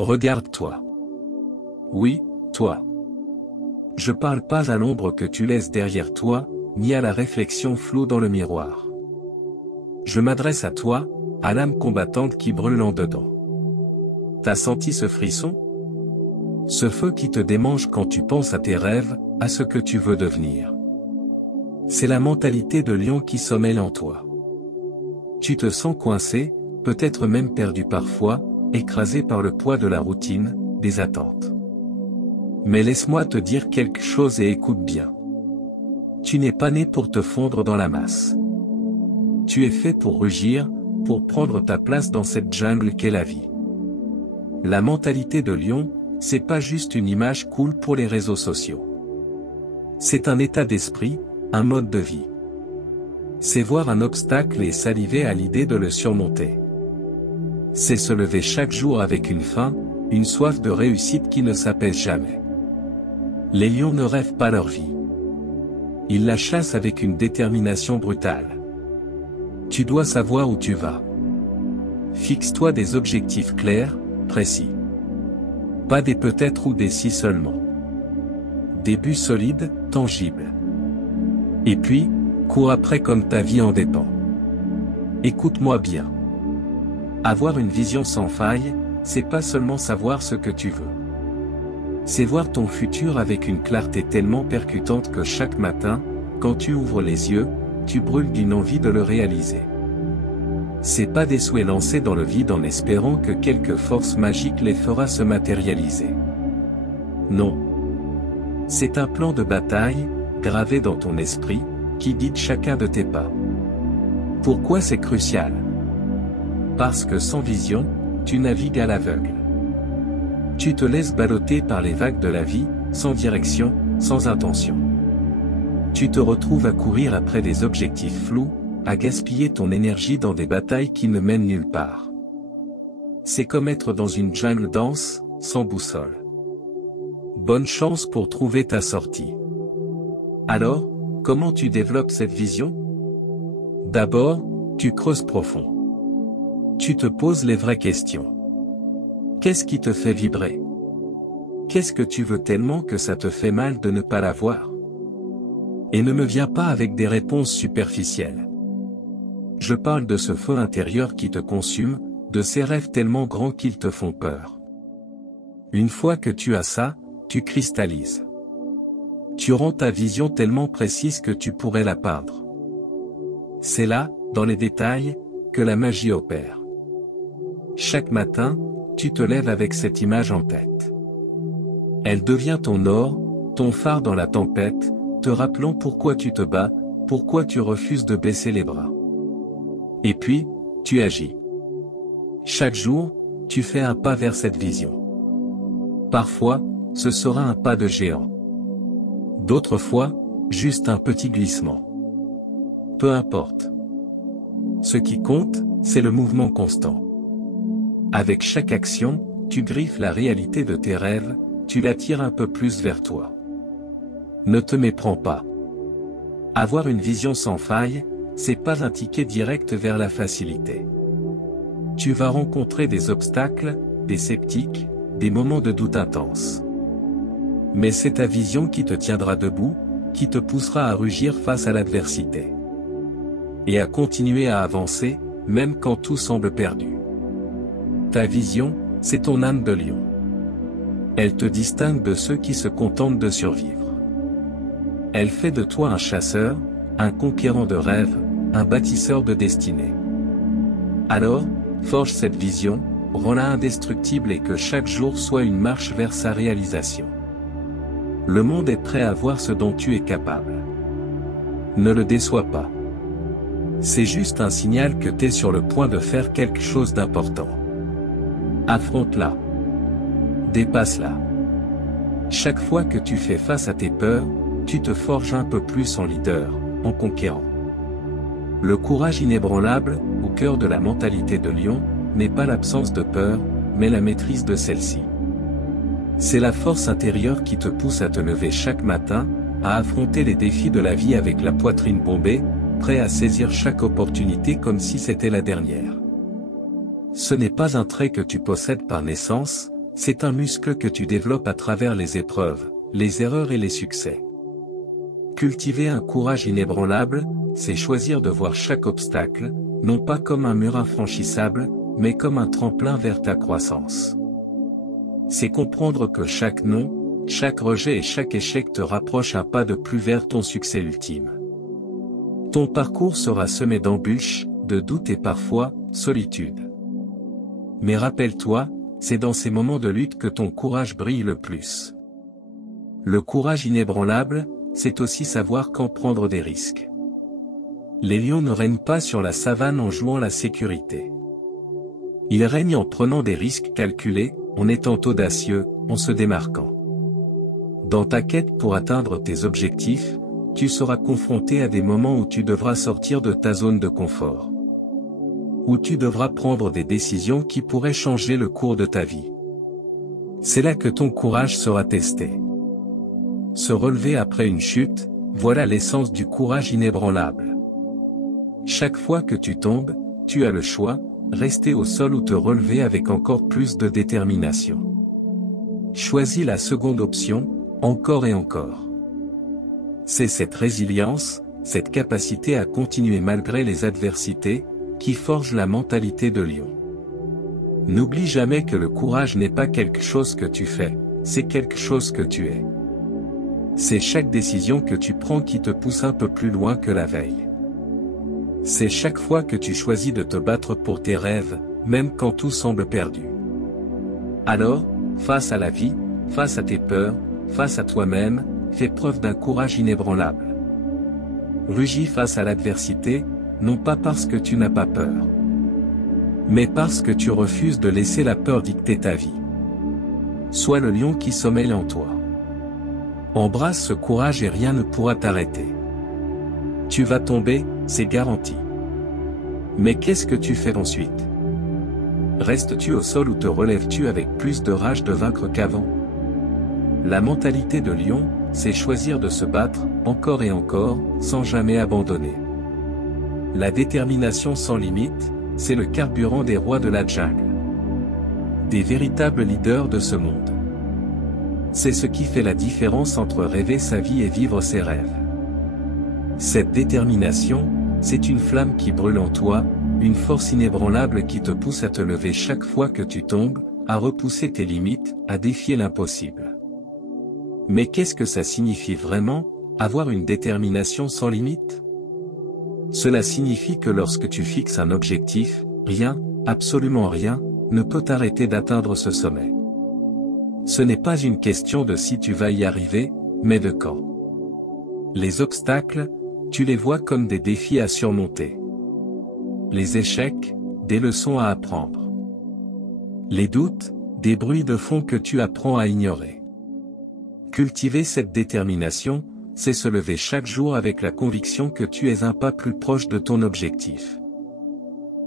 Regarde-toi. Oui, toi. Je parle pas à l'ombre que tu laisses derrière toi, ni à la réflexion floue dans le miroir. Je m'adresse à toi, à l'âme combattante qui brûle en dedans. T'as senti ce frisson? Ce feu qui te démange quand tu penses à tes rêves, à ce que tu veux devenir. C'est la mentalité de lion qui sommeille en toi. Tu te sens coincé, peut-être même perdu parfois, écrasé par le poids de la routine, des attentes. Mais laisse-moi te dire quelque chose et écoute bien. Tu n'es pas né pour te fondre dans la masse. Tu es fait pour rugir, pour prendre ta place dans cette jungle qu'est la vie. La mentalité de lion, c'est pas juste une image cool pour les réseaux sociaux. C'est un état d'esprit, un mode de vie. C'est voir un obstacle et saliver à l'idée de le surmonter. C'est se lever chaque jour avec une faim, une soif de réussite qui ne s'apaise jamais. Les lions ne rêvent pas leur vie. Ils la chassent avec une détermination brutale. Tu dois savoir où tu vas. Fixe-toi des objectifs clairs, précis. Pas des peut-être ou des si seulement. Des buts solides, tangibles. Et puis, cours après comme ta vie en dépend. Écoute-moi bien. Avoir une vision sans faille, c'est pas seulement savoir ce que tu veux. C'est voir ton futur avec une clarté tellement percutante que chaque matin, quand tu ouvres les yeux, tu brûles d'une envie de le réaliser. C'est pas des souhaits lancés dans le vide en espérant que quelque force magique les fera se matérialiser. Non. C'est un plan de bataille, gravé dans ton esprit, qui guide chacun de tes pas. Pourquoi c'est crucial? Parce que sans vision, tu navigues à l'aveugle. Tu te laisses balloter par les vagues de la vie, sans direction, sans intention. Tu te retrouves à courir après des objectifs flous, à gaspiller ton énergie dans des batailles qui ne mènent nulle part. C'est comme être dans une jungle dense, sans boussole. Bonne chance pour trouver ta sortie. Alors, comment tu développes cette vision? D'abord, tu creuses profond. Tu te poses les vraies questions. Qu'est-ce qui te fait vibrer? Qu'est-ce que tu veux tellement que ça te fait mal de ne pas l'avoir? Et ne me viens pas avec des réponses superficielles. Je parle de ce feu intérieur qui te consume, de ces rêves tellement grands qu'ils te font peur. Une fois que tu as ça, tu cristallises. Tu rends ta vision tellement précise que tu pourrais la peindre. C'est là, dans les détails, que la magie opère. Chaque matin, tu te lèves avec cette image en tête. Elle devient ton or, ton phare dans la tempête, te rappelant pourquoi tu te bats, pourquoi tu refuses de baisser les bras. Et puis, tu agis. Chaque jour, tu fais un pas vers cette vision. Parfois, ce sera un pas de géant. D'autres fois, juste un petit glissement. Peu importe. Ce qui compte, c'est le mouvement constant. Avec chaque action, tu griffes la réalité de tes rêves, tu l'attires un peu plus vers toi. Ne te méprends pas. Avoir une vision sans faille, c'est pas un ticket direct vers la facilité. Tu vas rencontrer des obstacles, des sceptiques, des moments de doute intenses. Mais c'est ta vision qui te tiendra debout, qui te poussera à rugir face à l'adversité. Et à continuer à avancer, même quand tout semble perdu. Ta vision, c'est ton âme de lion. Elle te distingue de ceux qui se contentent de survivre. Elle fait de toi un chasseur, un conquérant de rêves, un bâtisseur de destinée. Alors, forge cette vision, rends-la indestructible et que chaque jour soit une marche vers sa réalisation. Le monde est prêt à voir ce dont tu es capable. Ne le déçois pas. C'est juste un signal que tu es sur le point de faire quelque chose d'important. Affronte-la. Dépasse-la. Chaque fois que tu fais face à tes peurs, tu te forges un peu plus en leader, en conquérant. Le courage inébranlable, au cœur de la mentalité de lion, n'est pas l'absence de peur, mais la maîtrise de celle-ci. C'est la force intérieure qui te pousse à te lever chaque matin, à affronter les défis de la vie avec la poitrine bombée, prêt à saisir chaque opportunité comme si c'était la dernière. Ce n'est pas un trait que tu possèdes par naissance, C'est un muscle que tu développes à travers les épreuves, les erreurs et les succès. Cultiver un courage inébranlable, c'est choisir de voir chaque obstacle, non pas comme un mur infranchissable, mais comme un tremplin vers ta croissance. C'est comprendre que chaque non, chaque rejet et chaque échec te rapproche un pas de plus vers ton succès ultime. Ton parcours sera semé d'embûches, de doutes et parfois, solitude. Mais rappelle-toi, c'est dans ces moments de lutte que ton courage brille le plus. Le courage inébranlable, c'est aussi savoir quand prendre des risques. Les lions ne règnent pas sur la savane en jouant la sécurité. Ils règnent en prenant des risques calculés, en étant audacieux, en se démarquant. Dans ta quête pour atteindre tes objectifs, tu seras confronté à des moments où tu devras sortir de ta zone de confort. Où tu devras prendre des décisions qui pourraient changer le cours de ta vie. C'est là que ton courage sera testé. Se relever après une chute, voilà l'essence du courage inébranlable. Chaque fois que tu tombes, tu as le choix, rester au sol ou te relever avec encore plus de détermination. Choisis la seconde option, encore et encore. C'est cette résilience, cette capacité à continuer malgré les adversités, qui forge la mentalité de lion. N'oublie jamais que le courage n'est pas quelque chose que tu fais, c'est quelque chose que tu es. C'est chaque décision que tu prends qui te pousse un peu plus loin que la veille. C'est chaque fois que tu choisis de te battre pour tes rêves, même quand tout semble perdu. Alors, face à la vie, face à tes peurs, face à toi-même, fais preuve d'un courage inébranlable. Rugis face à l'adversité, non pas parce que tu n'as pas peur, mais parce que tu refuses de laisser la peur dicter ta vie. Sois le lion qui sommeille en toi. Embrasse ce courage et rien ne pourra t'arrêter. Tu vas tomber, c'est garanti. Mais qu'est-ce que tu fais ensuite? Restes-tu au sol ou te relèves-tu avec plus de rage de vaincre qu'avant? La mentalité de lion, c'est choisir de se battre, encore et encore, sans jamais abandonner. La détermination sans limite, c'est le carburant des rois de la jungle. Des véritables leaders de ce monde. C'est ce qui fait la différence entre rêver sa vie et vivre ses rêves. Cette détermination, c'est une flamme qui brûle en toi, une force inébranlable qui te pousse à te lever chaque fois que tu tombes, à repousser tes limites, à défier l'impossible. Mais qu'est-ce que ça signifie vraiment, avoir une détermination sans limite? Cela signifie que lorsque tu fixes un objectif, rien, absolument rien, ne peut t'arrêter d'atteindre ce sommet. Ce n'est pas une question de si tu vas y arriver, mais de quand. Les obstacles, tu les vois comme des défis à surmonter. Les échecs, des leçons à apprendre. Les doutes, des bruits de fond que tu apprends à ignorer. Cultiver cette détermination, c'est se lever chaque jour avec la conviction que tu es un pas plus proche de ton objectif.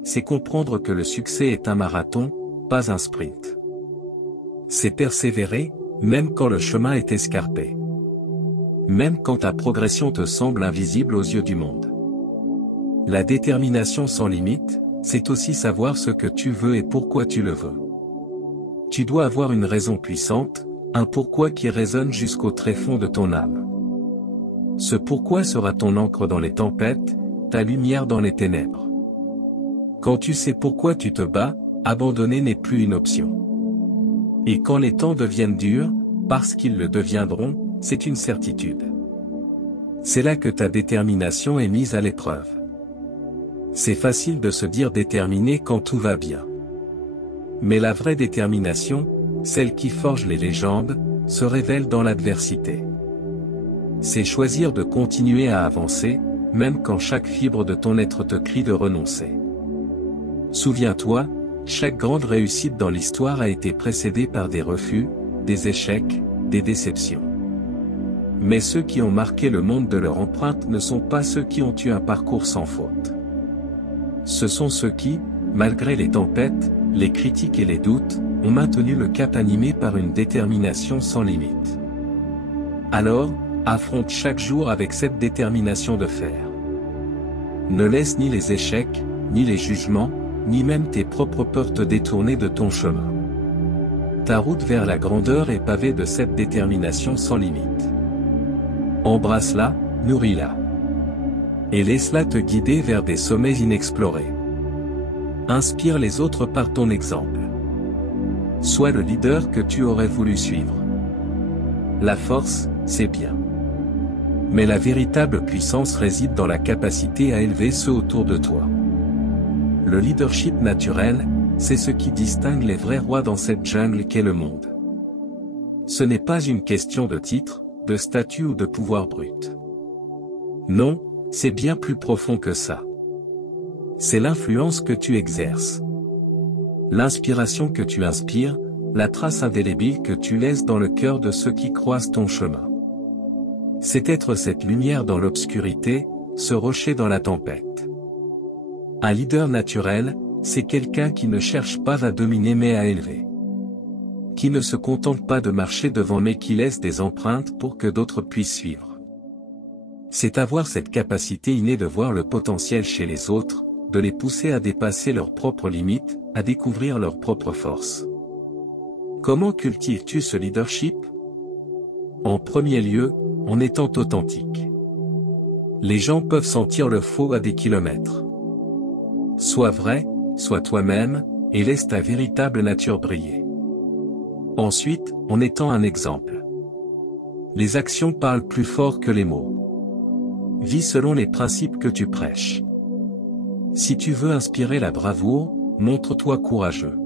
C'est comprendre que le succès est un marathon, pas un sprint. C'est persévérer, même quand le chemin est escarpé. Même quand ta progression te semble invisible aux yeux du monde. La détermination sans limite, c'est aussi savoir ce que tu veux et pourquoi tu le veux. Tu dois avoir une raison puissante, un pourquoi qui résonne jusqu'au tréfonds de ton âme. Ce pourquoi sera ton encre dans les tempêtes, ta lumière dans les ténèbres. Quand tu sais pourquoi tu te bats, abandonner n'est plus une option. Et quand les temps deviennent durs, parce qu'ils le deviendront, c'est une certitude. C'est là que ta détermination est mise à l'épreuve. C'est facile de se dire déterminé quand tout va bien. Mais la vraie détermination, celle qui forge les légendes, se révèle dans l'adversité. C'est choisir de continuer à avancer, même quand chaque fibre de ton être te crie de renoncer. Souviens-toi, chaque grande réussite dans l'histoire a été précédée par des refus, des échecs, des déceptions. Mais ceux qui ont marqué le monde de leur empreinte ne sont pas ceux qui ont eu un parcours sans faute. Ce sont ceux qui, malgré les tempêtes, les critiques et les doutes, ont maintenu le cap animé par une détermination sans limite. Alors, affronte chaque jour avec cette détermination de fer. Ne laisse ni les échecs, ni les jugements, ni même tes propres peurs te détourner de ton chemin. Ta route vers la grandeur est pavée de cette détermination sans limite. Embrasse-la, nourris-la. Et laisse-la te guider vers des sommets inexplorés. Inspire les autres par ton exemple. Sois le leader que tu aurais voulu suivre. La force, c'est bien. Mais la véritable puissance réside dans la capacité à élever ceux autour de toi. Le leadership naturel, c'est ce qui distingue les vrais rois dans cette jungle qu'est le monde. Ce n'est pas une question de titre, de statut ou de pouvoir brut. Non, c'est bien plus profond que ça. C'est l'influence que tu exerces. L'inspiration que tu inspires, la trace indélébile que tu laisses dans le cœur de ceux qui croisent ton chemin. C'est être cette lumière dans l'obscurité, ce rocher dans la tempête. Un leader naturel, c'est quelqu'un qui ne cherche pas à dominer mais à élever. Qui ne se contente pas de marcher devant mais qui laisse des empreintes pour que d'autres puissent suivre. C'est avoir cette capacité innée de voir le potentiel chez les autres, de les pousser à dépasser leurs propres limites, à découvrir leurs propres forces. Comment cultives-tu ce leadership? En premier lieu, en étant authentique. Les gens peuvent sentir le faux à des kilomètres. Sois vrai, sois toi-même, et laisse ta véritable nature briller. Ensuite, en étant un exemple. Les actions parlent plus fort que les mots. Vis selon les principes que tu prêches. Si tu veux inspirer la bravoure, montre-toi courageux.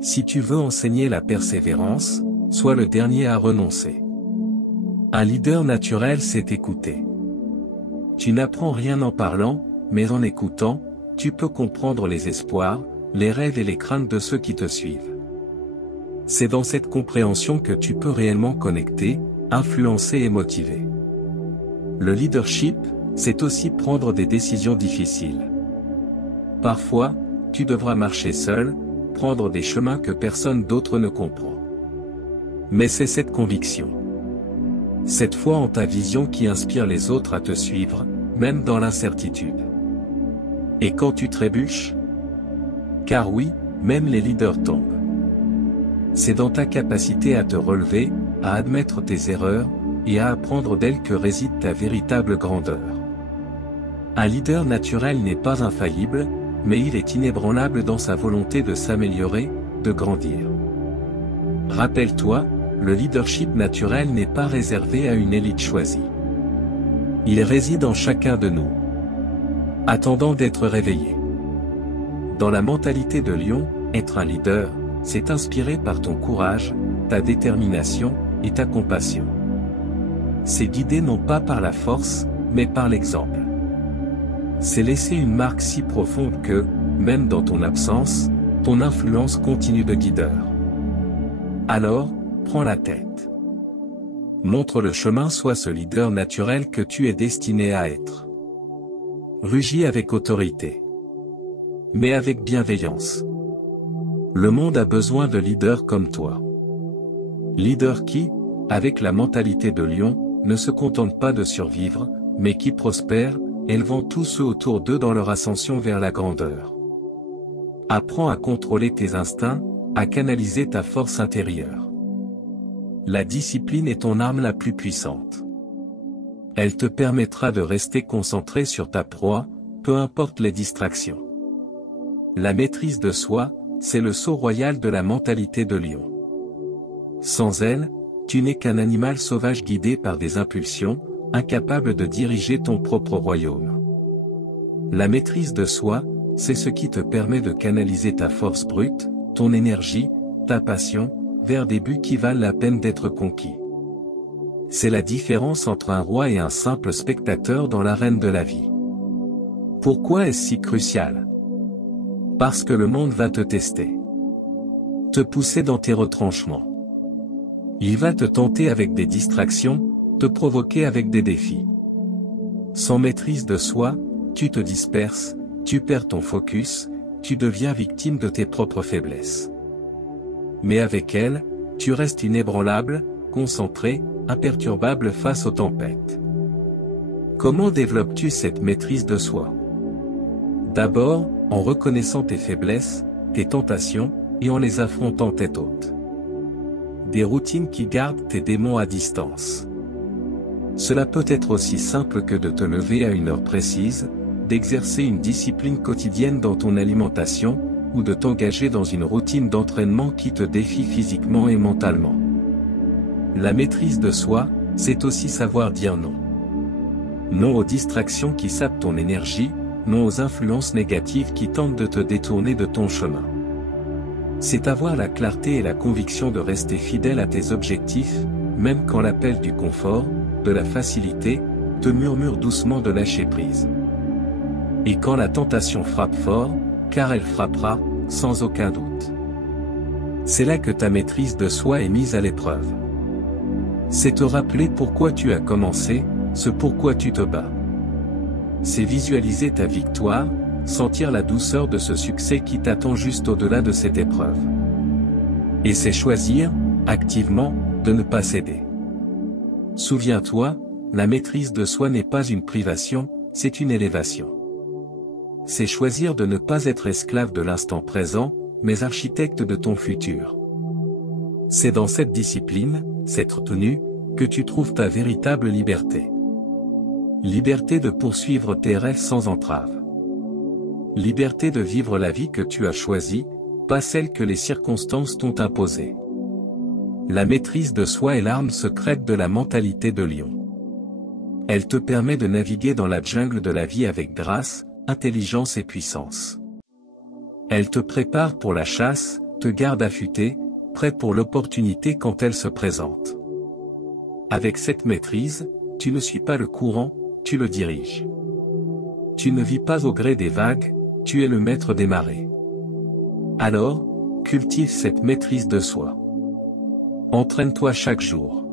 Si tu veux enseigner la persévérance, sois le dernier à renoncer. Un leader naturel sait écouter. Tu n'apprends rien en parlant, mais en écoutant, tu peux comprendre les espoirs, les rêves et les craintes de ceux qui te suivent. C'est dans cette compréhension que tu peux réellement connecter, influencer et motiver. Le leadership, c'est aussi prendre des décisions difficiles. Parfois, tu devras marcher seul, prendre des chemins que personne d'autre ne comprend. Mais c'est cette conviction, cette foi en ta vision qui inspire les autres à te suivre, même dans l'incertitude. Et quand tu trébuches? Car oui, même les leaders tombent. C'est dans ta capacité à te relever, à admettre tes erreurs, et à apprendre d'elles que réside ta véritable grandeur. Un leader naturel n'est pas infaillible, mais il est inébranlable dans sa volonté de s'améliorer, de grandir. Rappelle-toi, le leadership naturel n'est pas réservé à une élite choisie. Il réside en chacun de nous, attendant d'être réveillé. Dans la mentalité de lion, être un leader, c'est inspiré par ton courage, ta détermination, et ta compassion. C'est guidé non pas par la force, mais par l'exemple. C'est laisser une marque si profonde que, même dans ton absence, ton influence continue de guideur. Alors, prends la tête. Montre le chemin, sois ce leader naturel que tu es destiné à être. Rugis avec autorité, mais avec bienveillance. Le monde a besoin de leaders comme toi. Leaders qui, avec la mentalité de lion, ne se contentent pas de survivre, mais qui prospèrent, élevant tous ceux autour d'eux dans leur ascension vers la grandeur. Apprends à contrôler tes instincts, à canaliser ta force intérieure. La discipline est ton arme la plus puissante. Elle te permettra de rester concentré sur ta proie, peu importe les distractions. La maîtrise de soi, c'est le sceau royal de la mentalité de lion. Sans elle, tu n'es qu'un animal sauvage guidé par des impulsions, incapable de diriger ton propre royaume. La maîtrise de soi, c'est ce qui te permet de canaliser ta force brute, ton énergie, ta passion, vers des buts qui valent la peine d'être conquis. C'est la différence entre un roi et un simple spectateur dans l'arène de la vie. Pourquoi est-ce si crucial? Parce que le monde va te tester. Te pousser dans tes retranchements. Il va te tenter avec des distractions, te provoquer avec des défis. Sans maîtrise de soi, tu te disperses, tu perds ton focus, tu deviens victime de tes propres faiblesses. Mais avec elle, tu restes inébranlable, concentré, imperturbable face aux tempêtes. Comment développes-tu cette maîtrise de soi? D'abord, en reconnaissant tes faiblesses, tes tentations, et en les affrontant tête haute. des routines qui gardent tes démons à distance. Cela peut être aussi simple que de te lever à une heure précise, d'exercer une discipline quotidienne dans ton alimentation, ou de t'engager dans une routine d'entraînement qui te défie physiquement et mentalement. La maîtrise de soi, c'est aussi savoir dire non. Non aux distractions qui sapent ton énergie, non aux influences négatives qui tentent de te détourner de ton chemin. C'est avoir la clarté et la conviction de rester fidèle à tes objectifs, même quand l'appel du confort, de la facilité, te murmure doucement de lâcher prise. Et quand la tentation frappe fort, car elle frappera, sans aucun doute. C'est là que ta maîtrise de soi est mise à l'épreuve. C'est te rappeler pourquoi tu as commencé, ce pourquoi tu te bats. C'est visualiser ta victoire, sentir la douceur de ce succès qui t'attend juste au-delà de cette épreuve. Et c'est choisir, activement, de ne pas céder. Souviens-toi, la maîtrise de soi n'est pas une privation, c'est une élévation. C'est choisir de ne pas être esclave de l'instant présent, mais architecte de ton futur. C'est dans cette discipline, cette retenue, que tu trouves ta véritable liberté. Liberté de poursuivre tes rêves sans entrave. Liberté de vivre la vie que tu as choisie, pas celle que les circonstances t'ont imposée. La maîtrise de soi est l'arme secrète de la mentalité de lion. Elle te permet de naviguer dans la jungle de la vie avec grâce, intelligence et puissance. Elle te prépare pour la chasse, te garde affûté, prêt pour l'opportunité quand elle se présente. Avec cette maîtrise, tu ne suis pas le courant, tu le diriges. Tu ne vis pas au gré des vagues, tu es le maître des marées. Alors, cultive cette maîtrise de soi. Entraîne-toi chaque jour.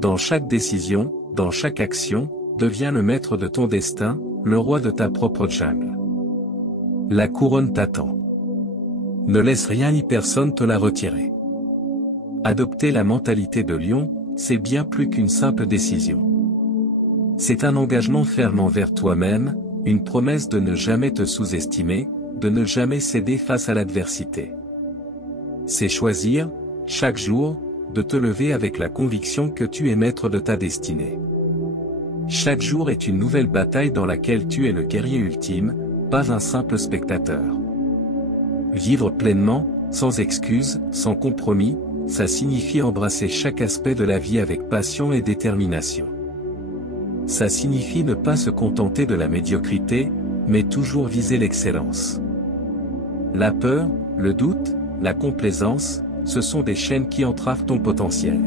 Dans chaque décision, dans chaque action, deviens le maître de ton destin, le roi de ta propre jungle. La couronne t'attend. Ne laisse rien ni personne te la retirer. Adopter la mentalité de lion, c'est bien plus qu'une simple décision. C'est un engagement ferme envers toi-même, une promesse de ne jamais te sous-estimer, de ne jamais céder face à l'adversité. C'est choisir, chaque jour, de te lever avec la conviction que tu es maître de ta destinée. Chaque jour est une nouvelle bataille dans laquelle tu es le guerrier ultime, pas un simple spectateur. Vivre pleinement, sans excuses, sans compromis, ça signifie embrasser chaque aspect de la vie avec passion et détermination. Ça signifie ne pas se contenter de la médiocrité, mais toujours viser l'excellence. La peur, le doute, la complaisance, ce sont des chaînes qui entravent ton potentiel.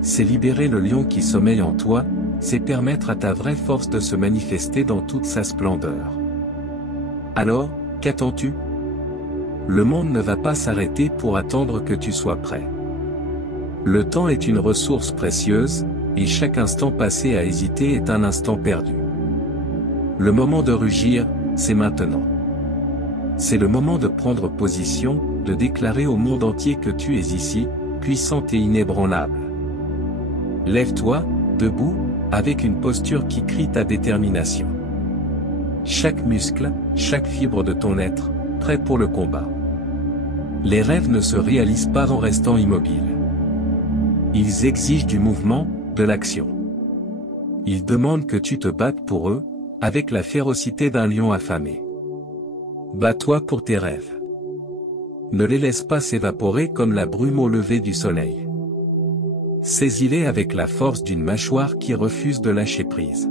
C'est libérer le lion qui sommeille en toi, c'est permettre à ta vraie force de se manifester dans toute sa splendeur. Alors, qu'attends-tu ? Le monde ne va pas s'arrêter pour attendre que tu sois prêt. Le temps est une ressource précieuse, et chaque instant passé à hésiter est un instant perdu. Le moment de rugir, c'est maintenant. C'est le moment de prendre position, de déclarer au monde entier que tu es ici, puissante et inébranlable. Lève-toi, debout, avec une posture qui crie ta détermination. Chaque muscle, chaque fibre de ton être, prêt pour le combat. Les rêves ne se réalisent pas en restant immobiles. Ils exigent du mouvement, de l'action. Ils demandent que tu te battes pour eux, avec la férocité d'un lion affamé. Bats-toi pour tes rêves. Ne les laisse pas s'évaporer comme la brume au lever du soleil. Saisis-les avec la force d'une mâchoire qui refuse de lâcher prise.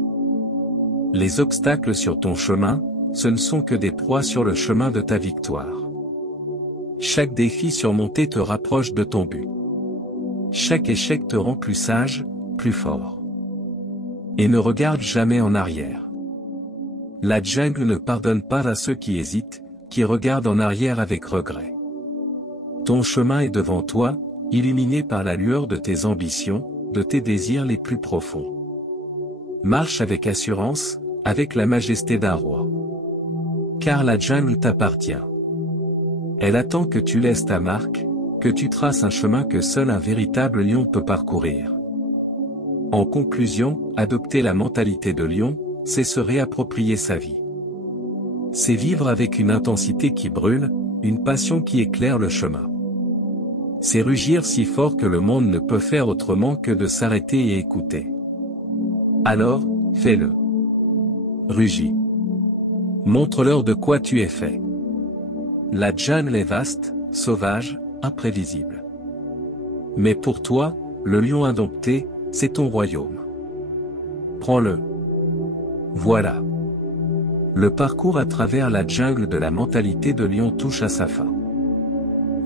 Les obstacles sur ton chemin, ce ne sont que des proies sur le chemin de ta victoire. Chaque défi surmonté te rapproche de ton but. Chaque échec te rend plus sage, plus fort. Et ne regarde jamais en arrière. La jungle ne pardonne pas à ceux qui hésitent, qui regardent en arrière avec regret. Ton chemin est devant toi, illuminé par la lueur de tes ambitions, de tes désirs les plus profonds. Marche avec assurance, avec la majesté d'un roi. Car la jungle t'appartient. Elle attend que tu laisses ta marque, que tu traces un chemin que seul un véritable lion peut parcourir. En conclusion, adopter la mentalité de lion, c'est se réapproprier sa vie. C'est vivre avec une intensité qui brûle, une passion qui éclaire le chemin. C'est rugir si fort que le monde ne peut faire autrement que de s'arrêter et écouter. Alors, fais-le. Rugis. Montre-leur de quoi tu es fait. La jungle est vaste, sauvage, imprévisible. Mais pour toi, le lion indompté, c'est ton royaume. Prends-le. Voilà. Le parcours à travers la jungle de la mentalité de lion touche à sa fin.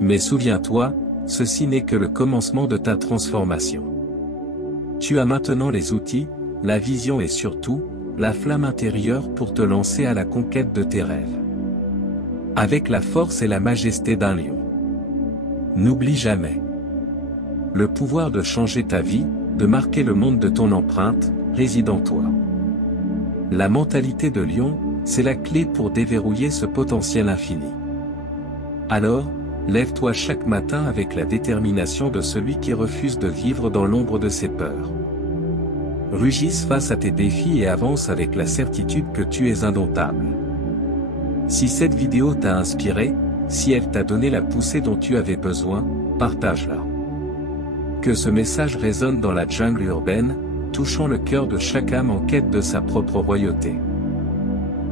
Mais souviens-toi, ceci n'est que le commencement de ta transformation. Tu as maintenant les outils, la vision et surtout, la flamme intérieure pour te lancer à la conquête de tes rêves. Avec la force et la majesté d'un lion. N'oublie jamais. Le pouvoir de changer ta vie, de marquer le monde de ton empreinte, réside en toi. La mentalité de lion, c'est la clé pour déverrouiller ce potentiel infini. Alors, lève-toi chaque matin avec la détermination de celui qui refuse de vivre dans l'ombre de ses peurs. Rugisse face à tes défis et avance avec la certitude que tu es indomptable. Si cette vidéo t'a inspiré, si elle t'a donné la poussée dont tu avais besoin, partage-la. Que ce message résonne dans la jungle urbaine, touchant le cœur de chaque âme en quête de sa propre royauté.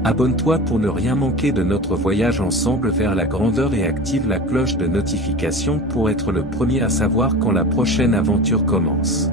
Abonne-toi pour ne rien manquer de notre voyage ensemble vers la grandeur et active la cloche de notification pour être le premier à savoir quand la prochaine aventure commence.